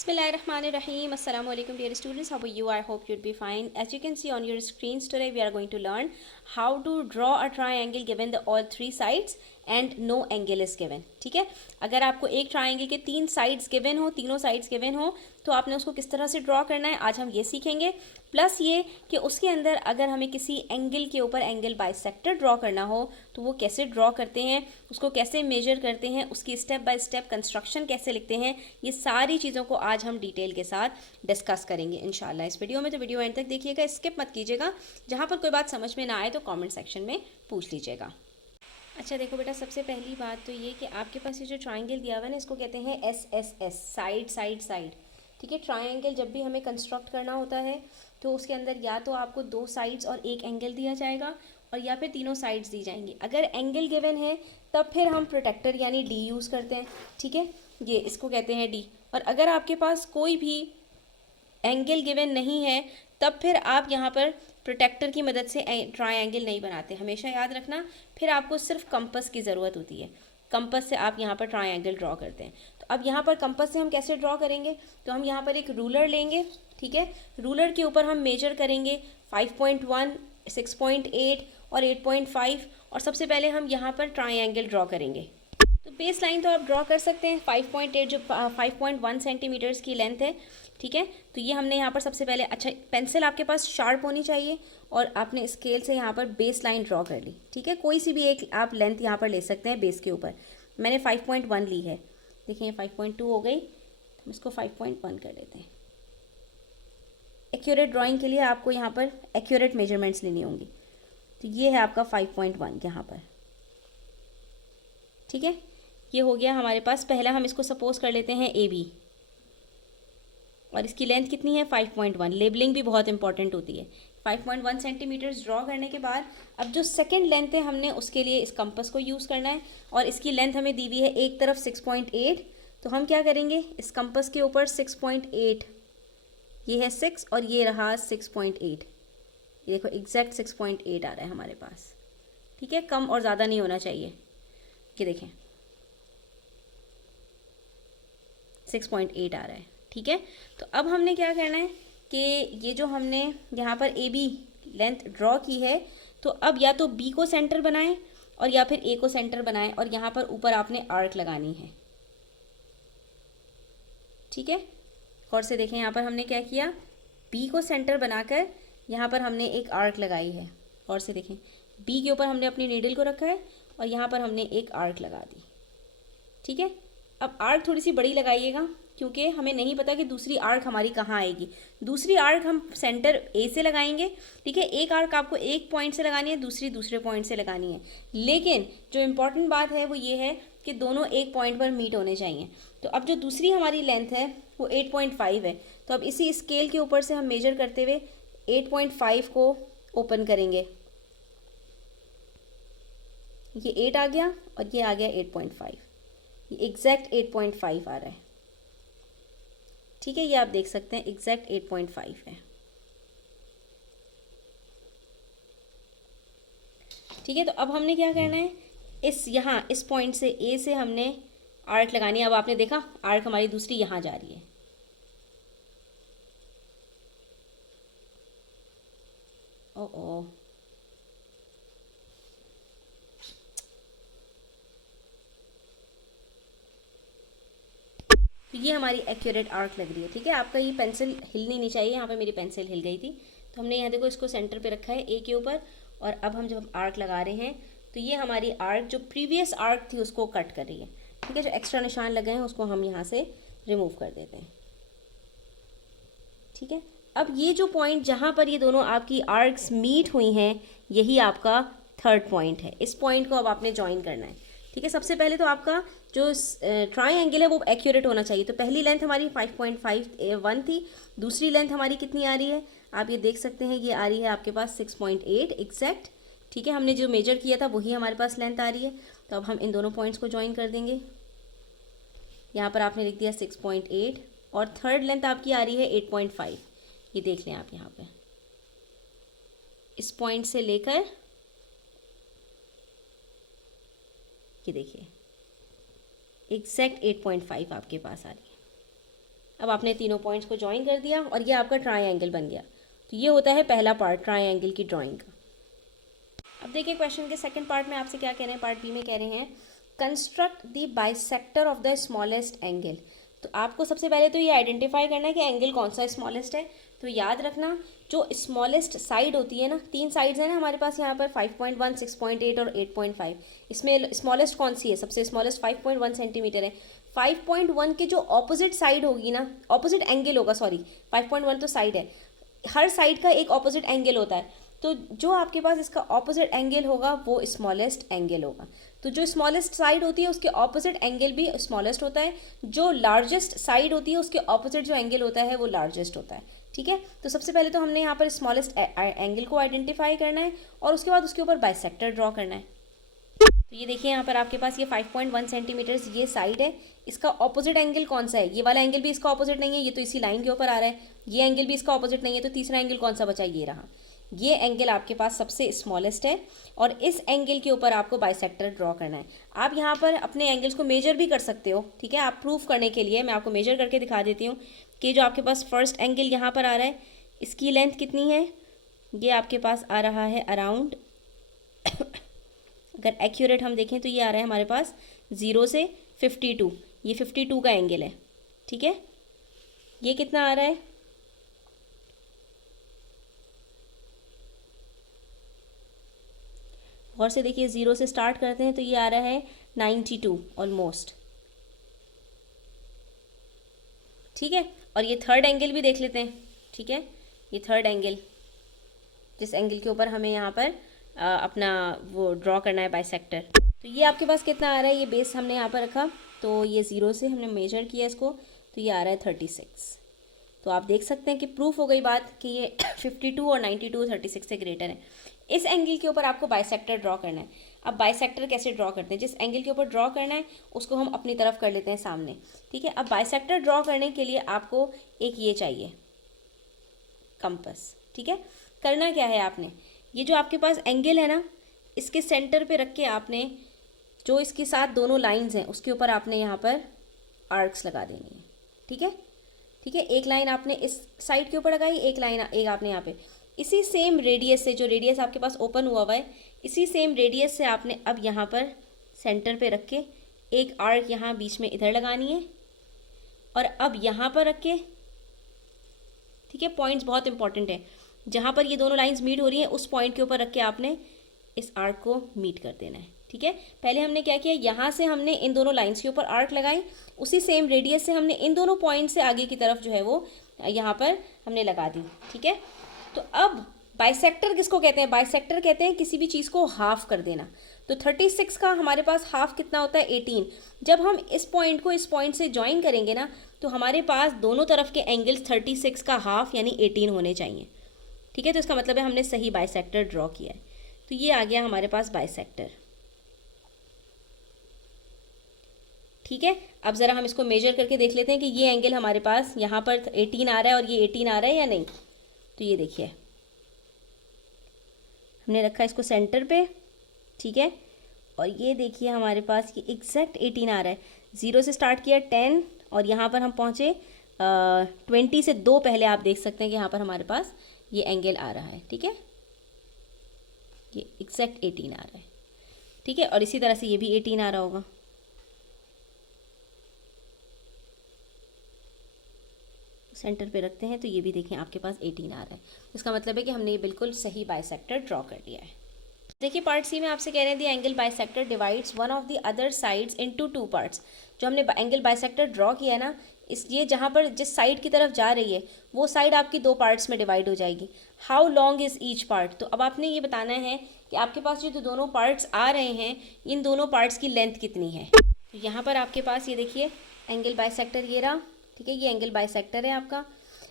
Bismillahirrahmanirrahim. Assalamu alaikum dear students. How are you? I hope you'd be fine. As you can see on your screens today, we are going to learn how to draw a triangle given the all three sides and no angle is given. ठीक है, अगर आपको एक triangle के तीन sides given हो, तीनों sides given हो, तो आपने उसको किस तरह से ड्रॉ करना है आज हम ये सीखेंगे। प्लस ये कि उसके अंदर अगर हमें किसी एंगल के ऊपर एंगल बाइसेक्टर ड्रॉ करना हो तो वो कैसे ड्रॉ करते हैं, उसको कैसे मेजर करते हैं, उसकी स्टेप बाय स्टेप कंस्ट्रक्शन कैसे लिखते हैं, ये सारी चीज़ों को आज हम डिटेल के साथ डिस्कस करेंगे इंशाल्लाह इस वीडियो में। तो वीडियो एंड तक देखिएगा, स्किप मत कीजिएगा। जहाँ पर कोई बात समझ में ना आए तो कमेंट सेक्शन में पूछ लीजिएगा। अच्छा देखो बेटा, सबसे पहली बात तो ये कि आपके पास ये जो ट्राइंगल दिया हुआ है ना, इसको कहते हैं S S S, side side side. ठीक है, ट्राइंगल जब भी हमें कंस्ट्रक्ट करना होता है तो उसके अंदर या तो आपको दो साइड्स और एक एंगल दिया जाएगा और या फिर तीनों साइड्स दी जाएंगी। अगर एंगल गिवन है तब फिर हम प्रोटेक्टर यानी डी यूज़ करते हैं। ठीक है, ये इसको कहते हैं डी। और अगर आपके पास कोई भी एंगल गिवन नहीं है तब फिर आप यहाँ पर प्रोटेक्टर की मदद से ट्रायंगल नहीं बनाते। हमेशा याद रखना, फिर आपको सिर्फ कंपस की ज़रूरत होती है। कंपस से आप यहाँ पर ट्रायंगल ड्रॉ करते हैं। तो अब यहाँ पर कंपस से हम कैसे ड्रॉ करेंगे, तो हम यहाँ पर एक रूलर लेंगे। ठीक है, रूलर के ऊपर हम मेजर करेंगे 5.1, 6.8 और 8.5 और सबसे पहले हम यहाँ पर ट्रायंगल ड्रॉ करेंगे। तो बेस लाइन तो आप ड्रॉ कर सकते हैं 5.8 जो 5.1 सेंटीमीटर्स की लेंथ है। ठीक है, तो ये हमने यहाँ पर सबसे पहले, अच्छा पेंसिल आपके पास शार्प होनी चाहिए और आपने स्केल से यहाँ पर बेस लाइन ड्रॉ कर ली। ठीक है, कोई सी भी एक आप लेंथ यहाँ पर ले सकते हैं बेस के ऊपर। मैंने 5.1 ली है, देखिए 5.2 हो गई, हम इसको 5.1 कर लेते हैं। एक्यूरेट ड्राइंग के लिए आपको यहाँ पर एक्यूरेट मेजरमेंट्स लेनी होंगी। तो ये है आपका 5.1 यहाँ पर। ठीक है, ये हो गया हमारे पास पहला। हम इसको सपोज कर लेते हैं ए बी और इसकी लेंथ कितनी है 5.1। लेबलिंग भी बहुत इंपॉर्टेंट होती है। 5.1 सेंटीमीटर्स ड्रॉ करने के बाद अब जो सेकंड लेंथ है हमने उसके लिए इस कंपस को यूज़ करना है और इसकी लेंथ हमें दी हुई है एक तरफ 6.8। तो हम क्या करेंगे, इस कंपस के ऊपर 6.8, ये है 6 और ये रहा 6.8। ये देखो एग्जैक्ट 6.8 आ रहा है हमारे पास। ठीक है, कम और ज़्यादा नहीं होना चाहिए। ये देखें 6.8 आ रहा है। ठीक है, तो अब हमने क्या करना है कि ये जो हमने यहाँ पर ए बी लेंथ ड्रॉ की है, तो अब या तो बी को सेंटर बनाएं और या फिर ए को सेंटर बनाएं और यहाँ पर ऊपर आपने आर्क लगानी है। ठीक है, और से देखें यहाँ पर हमने क्या किया, बी को सेंटर बनाकर यहाँ पर हमने एक आर्क लगाई है। और से देखें बी के ऊपर हमने अपनी नीडल को रखा है और यहाँ पर हमने एक आर्क लगा दी। ठीक है, अब आर्क थोड़ी सी बड़ी लगाइएगा क्योंकि हमें नहीं पता कि दूसरी आर्क हमारी कहाँ आएगी। दूसरी आर्क हम सेंटर ए से लगाएंगे। ठीक है, एक आर्क आपको एक पॉइंट से लगानी है, दूसरी दूसरे पॉइंट से लगानी है। लेकिन जो इम्पोर्टेंट बात है वो ये है कि दोनों एक पॉइंट पर मीट होने चाहिए। तो अब जो दूसरी हमारी लेंथ है वो 8.5 है। तो अब इसी स्केल के ऊपर से हम मेजर करते हुए 8.5 को ओपन करेंगे। ये 8 आ गया और ये आ गया 8.5। ये एग्जैक्ट 8.5 आ रहा है। ठीक है, ये आप देख सकते हैं एग्जैक्ट 8.5 है। ठीक है, तो अब हमने क्या करना है, इस यहाँ इस पॉइंट से ए से हमने आर्क लगानी है। अब आपने देखा आर्क हमारी दूसरी यहाँ जा रही है। ओ ओ तो ये हमारी एक्यूरेट आर्क लग रही है। ठीक है, आपका ये पेंसिल हिलनी नहीं चाहिए। यहाँ पे मेरी पेंसिल हिल गई थी तो हमने यहाँ देखो इसको सेंटर पे रखा है ए के ऊपर और अब हम जब आर्क लगा रहे हैं तो ये हमारी आर्क जो प्रीवियस आर्क थी उसको कट कर रही है। ठीक है, जो एक्स्ट्रा निशान लगे हैं उसको हम यहाँ से रिमूव कर देते हैं। ठीक है, अब ये जो पॉइंट जहाँ पर ये दोनों आपकी आर्क्स मीट हुई हैं यही आपका थर्ड पॉइंट है। इस पॉइंट को अब आपने ज्वाइन करना है। ठीक है, सबसे पहले तो आपका जो ट्राइंगल है वो एक्यूरेट होना चाहिए। तो पहली लेंथ हमारी 5.51 थी, दूसरी लेंथ हमारी कितनी आ रही है आप ये देख सकते हैं, ये आ रही है आपके पास 6.8 एग्जैक्ट। ठीक है, हमने जो मेजर किया था वही हमारे पास लेंथ आ रही है। तो अब हम इन दोनों पॉइंट्स को ज्वाइन कर देंगे। यहाँ पर आपने लिख दिया 6.8 और थर्ड लेंथ आपकी आ रही है 8.5। ये देख लें आप यहाँ पे इस पॉइंट से लेकर ये देखिए एग्जैक्ट 8.5 आपके पास आ रही है। अब आपने तीनों पॉइंट्स को ज्वाइन कर दिया और ये आपका ट्रायंगल बन गया। तो ये होता है पहला पार्ट ट्रायंगल की ड्राइंग का। अब देखिए क्वेश्चन के सेकंड पार्ट में आपसे क्या कह रहे हैं, पार्ट बी में कह रहे हैं construct the bisector of the smallest angle. तो आपको सबसे पहले तो ये आइडेंटिफाई करना है कि एंगल कौन सा स्मॉलेस्ट है। तो याद रखना जो स्मॉलेस्ट साइड होती है ना, तीन साइड्स हैं ना हमारे पास यहाँ पर 5.1, 6.8 और 8.5। इसमें स्मॉलेस्ट कौन सी है, सबसे स्मॉलेस्ट 5.1 सेंटीमीटर है। 5.1 के जो ऑपोजिट साइड होगी ना, ऑपोजिट एंगल होगा, सॉरी 5.1 तो साइड है, हर साइड का एक ऑपोजिट एंगल होता है। तो जो आपके पास इसका ऑपोजिट एंगल होगा वो स्मॉलेस्ट एंगल होगा। तो जो स्मॉलेस्ट साइड होती है उसके ऑपोजिट एंगल भी स्मॉलेस्ट होता है, जो लार्जेस्ट साइड होती है उसके ऑपोजिट जो एंगल होता है वो लार्जेस्ट होता है। ठीक है, तो सबसे पहले तो हमने यहाँ पर स्मॉलेस्ट एंगल को आइडेंटिफाई करना है और उसके बाद उसके ऊपर बाइसेक्टर ड्रॉ करना है। तो ये देखिए यहाँ पर आपके पास ये 5.1 सेंटीमीटर्स ये साइड है, इसका ऑपोजिट एंगल कौन सा है, ये वाला एंगल भी इसका ऑपोजिट नहीं है, ये तो इसी लाइन के ऊपर आ रहा है, ये एंगल भी इसका ऑपोजिट नहीं है, तो तीसरा एंगल कौन सा बचा, ये रहा। ये एंगल आपके पास सबसे स्मॉलेस्ट है और इस एंगल के ऊपर आपको बाइसेक्टर ड्रॉ करना है। आप यहाँ पर अपने एंगल्स को मेजर भी कर सकते हो, ठीक है। आप प्रूफ करने के लिए मैं आपको मेजर करके दिखा देती हूँ कि जो आपके पास फर्स्ट एंगल यहाँ पर आ रहा है इसकी लेंथ कितनी है, ये आपके पास आ रहा है अराउंड अगर एक्यूरेट हम देखें तो ये आ रहा है हमारे पास 0 से 52, ये 52 का एंगल है। ठीक है, ये कितना आ रहा है, और से देखिए 0 से स्टार्ट करते हैं तो ये आ रहा है 92 ऑलमोस्ट। ठीक है, और ये थर्ड एंगल भी देख लेते हैं। ठीक है, ये थर्ड एंगल जिस एंगल के ऊपर हमें यहाँ पर अपना वो ड्रॉ करना है बाइसेक्टर, तो ये आपके पास कितना आ रहा है, ये बेस हमने यहाँ पर रखा तो ये 0 से हमने मेजर किया इसको तो ये आ रहा है 36। तो आप देख सकते हैं कि प्रूफ हो गई बात कि ये 52 और 92 36 से ग्रेटर है। इस एंगल के ऊपर आपको बाइसेक्टर ड्रॉ करना है। अब बाइसेक्टर कैसे ड्रॉ करते हैं, जिस एंगल के ऊपर ड्रॉ करना है उसको हम अपनी तरफ कर लेते हैं सामने। ठीक है, अब बाइसेक्टर ड्रॉ करने के लिए आपको एक ये चाहिए कंपास। ठीक है, करना क्या है आपने, ये जो आपके पास एंगल है ना इसके सेंटर पे रख के आपने जो इसके साथ दोनों लाइंस हैं उसके ऊपर आपने यहाँ पर आर्क्स लगा देनी है। ठीक है, ठीक है, एक लाइन आपने इस साइड के ऊपर लगाई, एक लाइन एक आपने यहाँ पे इसी सेम रेडियस से, जो रेडियस आपके पास ओपन हुआ हुआ है इसी सेम रेडियस से आपने अब यहाँ पर सेंटर पे रख के एक आर्क यहाँ बीच में इधर लगानी है और अब यहाँ पर रख के, ठीक है, पॉइंट्स बहुत इंपॉर्टेंट है, जहाँ पर ये दोनों लाइंस मीट हो रही हैं उस पॉइंट के ऊपर रख के आपने इस आर्क को मीट कर देना है। ठीक है, पहले हमने क्या किया, यहाँ से हमने इन दोनों लाइंस के ऊपर आर्क लगाई, उसी सेम रेडियस से हमने इन दोनों पॉइंट से आगे की तरफ जो है वो यहाँ पर हमने लगा दी। ठीक है, तो अब बाइसेक्टर किसको कहते हैं, बाइसेक्टर कहते हैं किसी भी चीज़ को हाफ कर देना। तो 36 का हमारे पास हाफ कितना होता है 18। जब हम इस पॉइंट को इस पॉइंट से ज्वाइन करेंगे ना तो हमारे पास दोनों तरफ के एंगल्स 36 का हाफ यानी 18 होने चाहिए। ठीक है, तो इसका मतलब है हमने सही बाइसेक्टर ड्रॉ किया है। तो ये आ गया हमारे पास बाइसेक्टर। ठीक है, अब ज़रा हम इसको मेजर करके देख लेते हैं कि ये एंगल हमारे पास यहाँ पर 18 आ रहा है और ये 18 आ रहा है या नहीं। तो ये देखिए हमने रखा इसको सेंटर पे, ठीक है, और ये देखिए हमारे पास ये एग्जैक्ट 18 आ रहा है। 0 से स्टार्ट किया 10 और यहाँ पर हम पहुँचे 20 से 2 पहले आप देख सकते हैं कि यहाँ पर हमारे पास ये एंगल आ रहा है। ठीक है, ये एग्जैक्ट 18 आ रहा है। ठीक है, और इसी तरह से ये भी 18 आ रहा होगा। सेंटर पे रखते हैं तो ये भी देखें आपके पास 18 आ रहा है। इसका मतलब है कि हमने ये बिल्कुल सही बाइसेक्टर ड्रॉ कर लिया है। देखिए पार्ट सी में आपसे कह रहे हैं दी angle bisector divides one of the other sides into 2 parts. जो हमने एंगल बाइसेक्टर ड्रॉ किया ना, इस ये जहाँ पर जिस साइड की तरफ जा रही है वो साइड आपकी 2 पार्ट्स में डिवाइड हो जाएगी। How long is each part, तो अब आपने ये बताना है कि आपके पास जो दोनों पार्ट्स आ रहे हैं इन दोनों पार्ट्स की लेंथ कितनी है। तो यहाँ पर आपके पास ये देखिए एंगल बाइसेक्टर ये रहा। ठीक है, ये एंगल बाइसेक्टर है आपका।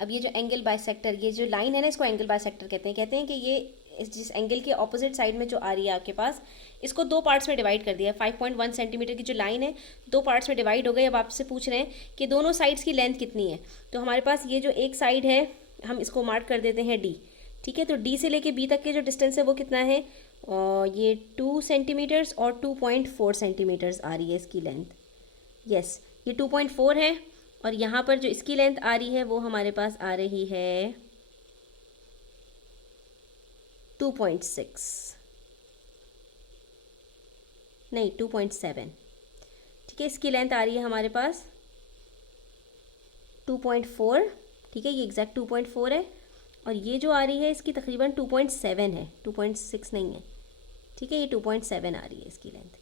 अब ये जो एंगल बाइसेक्टर, ये जो लाइन है ना इसको एंगल बाइसेक्टर कहते हैं कि ये इस जिस एंगल के ऑपोजिट साइड में जो आ रही है आपके पास, इसको 2 पार्ट्स में डिवाइड कर दिया है। 5.1 सेंटीमीटर की जो लाइन है 2 पार्ट्स में डिवाइड हो गई। अब आपसे पूछ रहे हैं कि दोनों साइड्स की लेंथ कितनी है। तो हमारे पास ये जो एक साइड है हम इसको मार्क कर देते हैं D। ठीक है, तो D से लेके B तक के जो डिस्टेंस है वो कितना है, ये 2 सेंटीमीटर्स और 2.4 सेंटीमीटर्स आ रही है इसकी लेंथ। यस, ये 2.4 है और यहाँ पर जो इसकी लेंथ आ रही है वो हमारे पास आ रही है 2.6, नहीं 2.7, ठीक है। इसकी लेंथ आ रही है हमारे पास 2.4, ठीक है, ये एग्जैक्ट 2.4 है। और ये जो आ रही है इसकी तकरीबन 2.7 है, 2.6 नहीं है, ठीक है, ये 2.7 आ रही है इसकी लेंथ।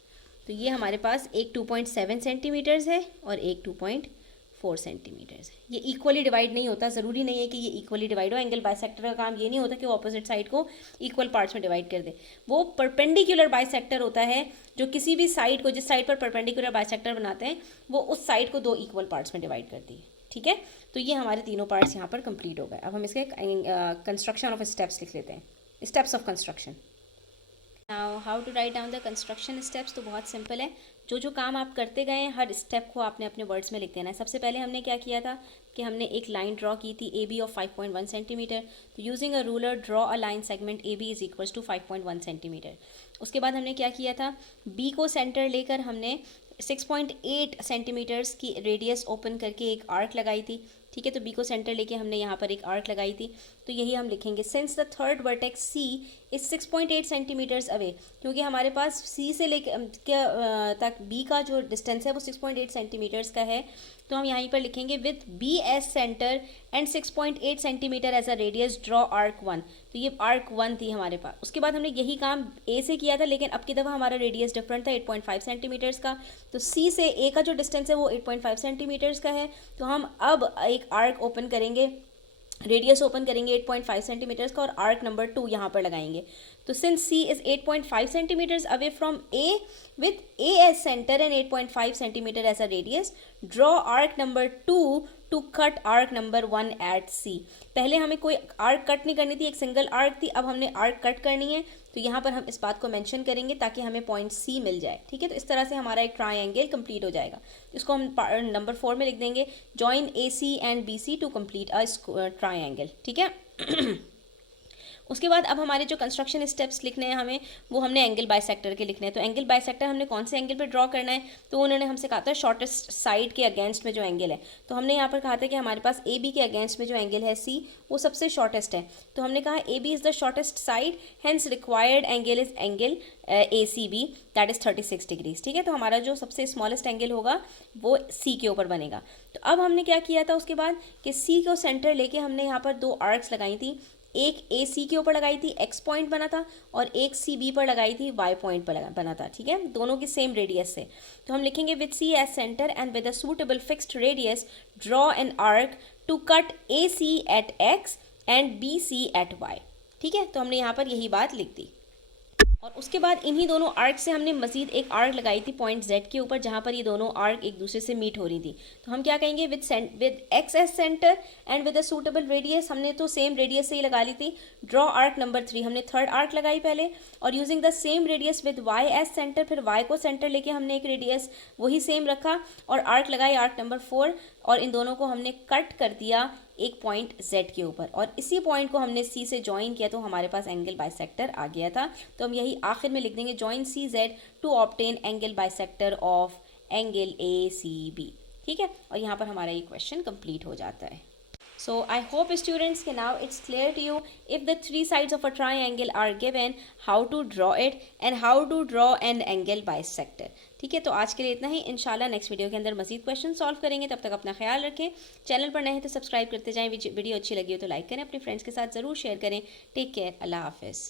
तो ये हमारे पास एक 2.7 सेंटीमीटर्स है और एक 2.4 सेंटीमीटर्स है। ये इक्वली डिवाइड नहीं होता, ज़रूरी नहीं है कि ये इक्वली डिवाइड हो। एंगल बाइसेक्टर का काम ये नहीं होता कि वो ऑपोजिट साइड को इक्वल पार्ट्स में डिवाइड कर दे। वो परपेंडिकुलर बाइसेक्टर होता है, जो किसी भी साइड को, जिस साइड पर परपेंडिकुलर बाइसेक्टर बनाते हैं, वो उस साइड को दो इक्वल पार्ट्स में डिवाइड करती है, ठीक है। तो ये हमारे तीनों पार्ट्स यहाँ पर कंप्लीट हो गए। अब हम इसके कंस्ट्रक्शन ऑफ स्टेप्स लिख लेते हैं, steps of construction. Now how to write down the construction steps. तो बहुत सिंपल है, जो जो काम आप करते गए हैं हर स्टेप को आपने अपने वर्ड्स में लिख देना है। सबसे पहले हमने क्या किया था कि हमने एक लाइन ड्रॉ की थी ए बी ऑफ 5.1 सेंटीमीटर। तो using a ruler draw a line segment A B is equals to 5.1 centimetre. उसके बाद हमने क्या किया था, बी को सेंटर लेकर हमने 6.8 सेंटीमीटर्स की रेडियस ओपन करके एक आर्क लगाई थी, ठीक है। तो बी को सेंटर लेके हमने यहाँ पर एक आर्क लगाई थी। तो यही हम लिखेंगे, since the third vertex C is 6.8 centimetres away, क्योंकि हमारे पास सी से लेके तक बी का जो डिस्टेंस है वो 6.8 सेंटीमीटर्स का है। तो हम यहाँ पर लिखेंगे with B as centre and 6.8 centimetre as a radius draw arc 1। तो ये आर्क 1 थी हमारे पास। उसके बाद हमने यही काम ए से किया था, लेकिन अब की दफ़ा हमारा रेडियस डिफरेंट था 8.5 सेंटीमीटर्स का। तो सी से ए का जो डिस्टेंस है वो 8.5 सेंटीमीटर्स का है। तो हम अब एक आर्क ओपन करेंगे, रेडियस ओपन करेंगे 8.5 सेंटीमीटर्स का और आर्क नंबर 2 यहाँ पर लगाएंगे। तो since C is 8.5 centimetres away from A with A as centre and 8.5 centimetre as a radius, draw arc number 2 to cut arc number 1 at C. पहले हमें कोई आर्क कट नहीं करनी थी, एक सिंगल आर्क थी, अब हमने आर्क कट करनी है। तो यहाँ पर हम इस बात को मेंशन करेंगे ताकि हमें पॉइंट सी मिल जाए, ठीक है। तो इस तरह से हमारा एक ट्रायंगल कंप्लीट हो जाएगा। इसको हम नंबर 4 में लिख देंगे, join A C and B C to complete a triangle, ठीक है। उसके बाद अब हमारे जो कंस्ट्रक्शन स्टेप्स लिखने हैं हमें, वो हमने एंगल बाइसेक्टर के लिखने हैं। तो एंगल बाइसेक्टर हमने कौन से एंगल पे ड्रॉ करना है, तो उन्होंने हमसे कहा था शॉर्टेस्ट साइड के अगेंस्ट में जो एंगल है। तो हमने यहाँ पर कहा था कि हमारे पास ए बी के अगेंस्ट में जो एंगल है सी, वो सबसे शॉर्टेस्ट है। तो हमने कहा A B is the shortest side, hence required angle is angle A C B, that is 36 degrees, ठीक है। तो हमारा जो सबसे स्मॉलेस्ट एंगल होगा वो सी के ऊपर बनेगा। तो अब हमने क्या किया था उसके बाद कि सी को सेंटर लेके हमने यहाँ पर दो आर्क्स लगाई थी। एक ए सी के ऊपर लगाई थी, एक्स पॉइंट बना था, और एक सी बी पर लगाई थी, वाई पॉइंट पर बना था, ठीक है, दोनों की सेम रेडियस से। तो हम लिखेंगे with C as centre and with a suitable fixed radius draw an arc to cut A C at X and B C at Y, ठीक है। तो हमने यहाँ पर यही बात लिख दी। और उसके बाद इन्हीं दोनों आर्क से हमने मजीद एक आर्क लगाई थी पॉइंट Z के ऊपर, जहाँ पर ये दोनों आर्क एक दूसरे से मीट हो रही थी। तो हम क्या कहेंगे, with x S centre and with a suitable radius, हमने तो सेम रेडियस से ही लगा ली थी। ड्रॉ आर्क नंबर 3, हमने थर्ड आर्क लगाई पहले, और using the same radius with Y as centre, फिर वाई को सेंटर लेके हमने एक रेडियस वही सेम रखा और आर्क लगाई आर्क नंबर 4, और इन दोनों को हमने कट कर दिया एक पॉइंट Z के ऊपर, और इसी पॉइंट को हमने C से ज्वाइन किया, तो हमारे पास एंगल बाइसेक्टर आ गया था। तो हम यही आखिर में लिख देंगे, join CZ to obtain angle bisector of angle ACB, ठीक है। और यहाँ पर हमारा ये क्वेश्चन कंप्लीट हो जाता है। So I hope students कि now it's clear to you, if the three sides of a triangle are given, how to draw it and how to draw an angle bisector, ठीक है। तो आज के लिए इतना ही, इंशाल्लाह नेक्स्ट वीडियो के अंदर मजीद क्वेश्चन सॉल्व करेंगे। तब तक अपना ख्याल रखें, चैनल पर नए हैं तो सब्सक्राइब करते जाएं, वीडियो अच्छी लगी हो तो लाइक करें, अपने फ्रेंड्स के साथ ज़रूर शेयर करें। टेक केयर, अल्लाह हाफिज़।